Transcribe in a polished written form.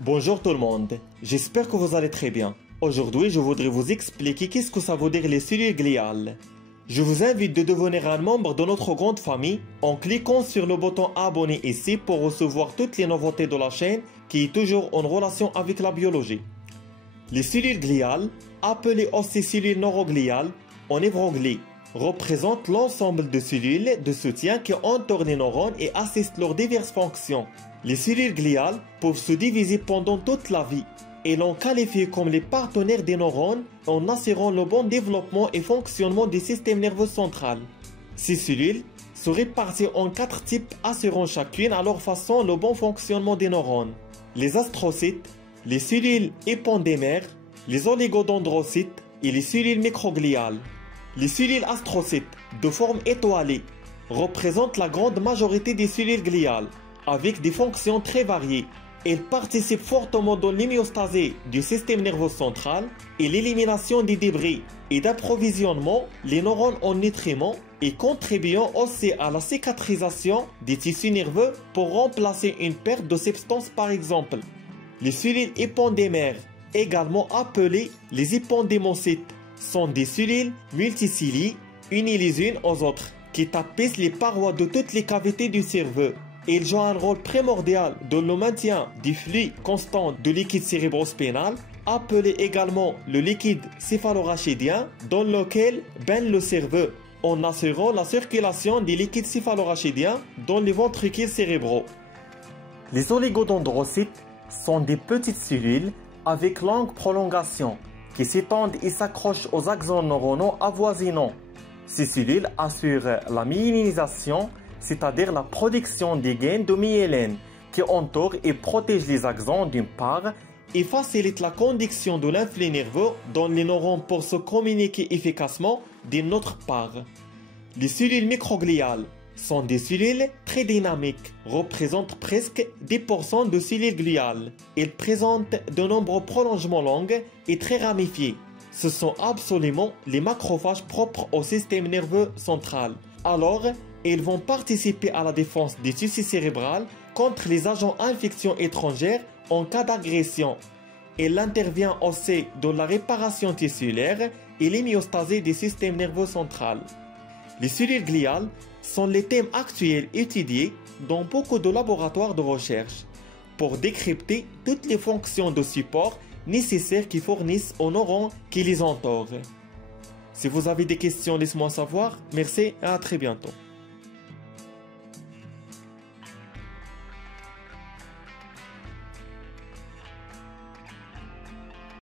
Bonjour tout le monde, j'espère que vous allez très bien. Aujourd'hui, je voudrais vous expliquer qu'est-ce que ça veut dire les cellules gliales. Je vous invite de devenir un membre de notre grande famille en cliquant sur le bouton abonner ici pour recevoir toutes les nouveautés de la chaîne qui est toujours en relation avec la biologie. Les cellules gliales, appelées aussi cellules neurogliales en hébreu, représentent l'ensemble de cellules de soutien qui entourent les neurones et assistent leurs diverses fonctions. Les cellules gliales peuvent se diviser pendant toute la vie et l'on qualifie comme les partenaires des neurones en assurant le bon développement et fonctionnement du système nerveux central. Ces cellules sont réparties en 4 types assurant chacune à leur façon le bon fonctionnement des neurones. Les astrocytes, les cellules épendémères, les oligodendrocytes et les cellules microgliales. Les cellules astrocytes, de forme étoilée, représentent la grande majorité des cellules gliales, avec des fonctions très variées. Elles participent fortement dans l'homéostasie du système nerveux central et l'élimination des débris et d'approvisionnement les neurones en nutriments et contribuant aussi à la cicatrisation des tissus nerveux pour remplacer une perte de substance par exemple. Les cellules épendémères, également appelées les épendémocytes, sont des cellules multicellulaires unies les unes aux autres qui tapissent les parois de toutes les cavités du cerveau. Ils jouent un rôle primordial dans le maintien du flux constant de liquide cérébrospinal, appelé également le liquide céphalorachidien, dans lequel baigne le cerveau, en assurant la circulation des liquides céphalorachidien dans les ventricules cérébraux. Les oligodendrocytes sont des petites cellules avec longue prolongation qui s'étendent et s'accrochent aux axones neuronaux avoisinants. Ces cellules assurent la myélinisation, c'est-à-dire la production des gaines de myélène qui entourent et protègent les axones d'une part et facilitent la conduction de l'influx nerveux dans les neurones pour se communiquer efficacement d'une autre part. Les cellules microgliales sont des cellules très dynamiques, représentent presque 10% de cellules gliales. Elles présentent de nombreux prolongements longs et très ramifiés. Ce sont absolument les macrophages propres au système nerveux central. Alors, ils vont participer à la défense des tissus cérébraux contre les agents infectieux étrangers en cas d'agression. Elle intervient aussi dans la réparation tissulaire et l'homéostasie du système nerveux central. Les cellules gliales sont les thèmes actuels étudiés dans beaucoup de laboratoires de recherche pour décrypter toutes les fonctions de support nécessaires qui fournissent aux neurones qui les entourent. Si vous avez des questions, laissez-moi savoir. Merci et à très bientôt.